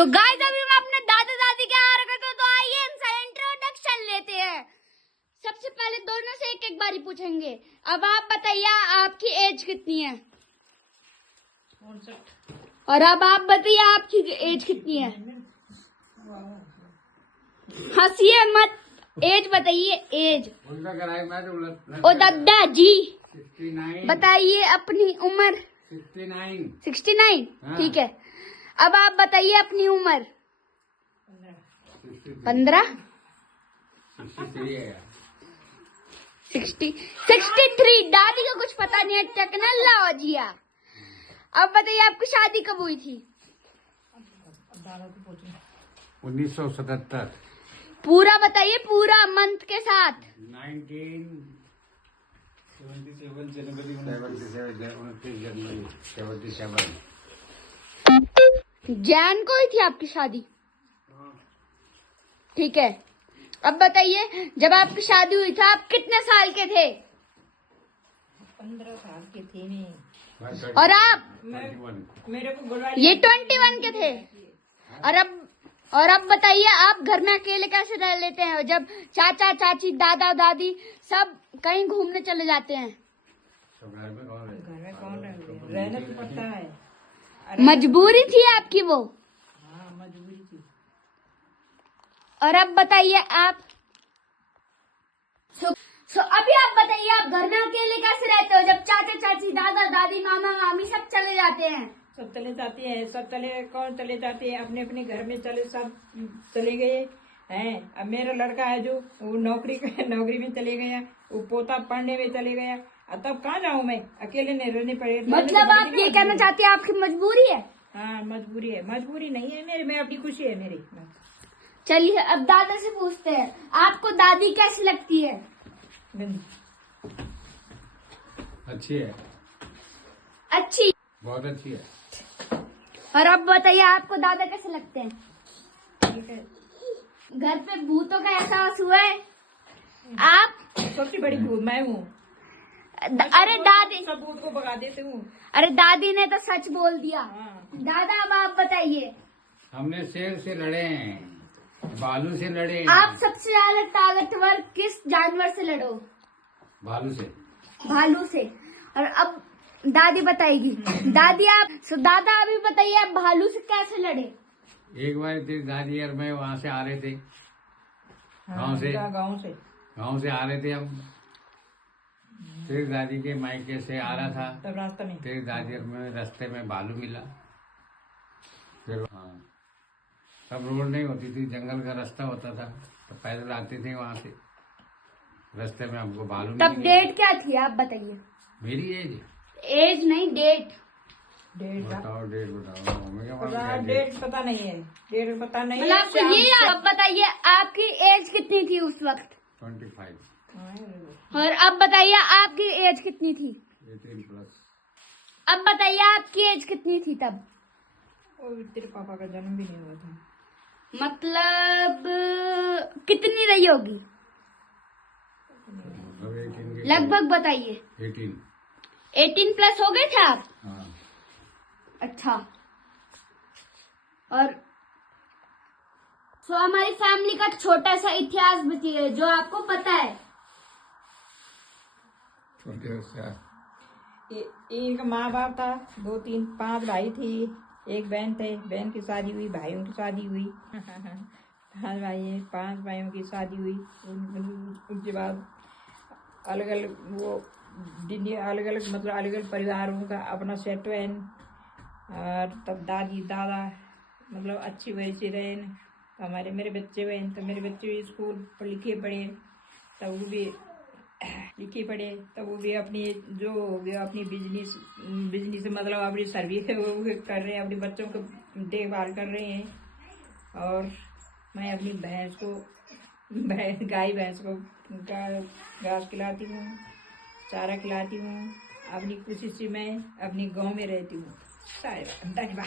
तो गाइस अभी हम अपने दादा दादी के आ रखे थे, तो आइए इनसे इंट्रोडक्शन लेते हैं। सबसे पहले दोनों से एक एक बारी पूछेंगे। अब आप बताइए आपकी एज कितनी है? 59। और अब आप बताइए आपकी एज कितनी है? हंसिए मत, एज बताइए एज। ओ दादा जी 69। बताइए अपनी उम्र। 69। हाँ। ठीक है। अब आप बताइए अपनी उम्र। 15। 63। दादी को कुछ पता नहीं है, टेक्नोलॉजी हो जिया। अब बताइए आपकी शादी कब हुई थी? 1977। पूरा बताइए, पूरा मंथ के साथ। 1977 जनवरी 29 जनवरी 77। जैन को ही थी आपकी शादी? ठीक है। अब बताइए जब आपकी शादी हुई थी आप कितने साल के थे? 15 साल के थे मैं। और आप? मेरे को ये 21 के थे। और अब बताइए आप घर में अकेले कैसे रह लेते हैं जब चाचा चाची दादा दादी सब कहीं घूमने चले जाते हैं? घर में कौन रहना तो पड़ता है। मजबूरी थी आपकी वो? हाँ मजबूरी थी। और अब बताइए आप सो अभी आप बताइए आप घर में अकेले कैसे रहते हो जब चाचा चाची दादा दादी मामा मामी सब चले जाते हैं? सब चले जाते हैं, सब चले, कौन चले जाते हैं अपने अपने घर में, चले सब चले गए हैं। अब मेरा लड़का है जो वो नौकरी में चले गया, वो पोता पढ़ने में चले गया। अब तब कहाँ जाऊँ मैं, अकेले नहीं रहने पड़े। मतलब आप ये कहना चाहते हैं आपकी मजबूरी है? हाँ मजबूरी है। मजबूरी नहीं है मेरी, मैं अपनी खुशी है मेरी। चलिए अब दादा से पूछते हैं, आपको दादी कैसी लगती है? अच्छी है, अच्छी, बहुत अच्छी है। और अब बताइए आपको दादा कैसे लगते हैं? ठीक है। घर पे भूतों का एहसास हुआ है? आप सबसे बड़ी भूत मैं हूँ। अरे दादी, सब भूत को भगा देते हूँ। अरे दादी ने तो सच बोल दिया। हाँ। दादा अब आप बताइए। हमने शेर से लड़े हैं, भालू से लड़े हैं। आप सबसे ज्यादा ताकतवर किस जानवर से लड़ो? भालू से। भालू से। और अब दादी बताएगी। दादी दादा अभी बताइए आप भालू से कैसे लड़े? एक बार तेरी दादी और मैं वहाँ से आ रहे थे, गांव से आ रहे थे हम। तेरी दादी के मायके से आ रहा था, तब रास्ते में तेरी दादी और मैं रास्ते में भालू मिला। फिर हाँ, तब रोड नहीं होती थी, जंगल का रास्ता होता था, तो पैदल आते थे वहाँ से। रास्ते में हमको भालू तब मिल गया। डेट क्या थी आप बताइए? मेरी एज? एज नहीं, डेट। बताओ, डेट बताओ। डेट पता नहीं है, डेट पता नहीं मतलब है। आपको ये अब बताइए आपकी एज कितनी थी उस वक्त? 25। और अब बताइए आपकी एज कितनी थी? 18+। अब बताइए आपकी एज कितनी थी तब? और तेरे पापा का जन्म भी नहीं हुआ था। मतलब कितनी रही होगी लगभग बताइए? 18+ हो गए थे आप? हाँ। अच्छा। और हमारी फैमिली का छोटा सा इतिहास बताइए जो आपको पता है। इनका माँ बाप था, 2 3 5 भाई थी, एक बहन थे। बहन की शादी हुई, भाइयों की शादी हुई। 5 भाई हैं, 5 भाइयों की शादी हुई। उनके बाद अलग अलग मतलब अलग अलग परिवारों का अपना सेट हुए। और तब दादी दादा मतलब अच्छी वजह से रहे। तो मेरे बच्चे हुए, तो मेरे बच्चे भी स्कूल पर लिखे पढ़े, तब वो भी लिखे पढ़े। तब वो भी अपनी बिजनेस मतलब अपनी सर्विस वो कर रहे हैं, अपने बच्चों को देखभाल कर रहे हैं। और मैं अपनी गाय भैंस को घास खिलाती हूँ, चारा खिलाती हूँ। अपनी खुशी से मैं अपनी गांव में रहती हूँ। धन्यवाद।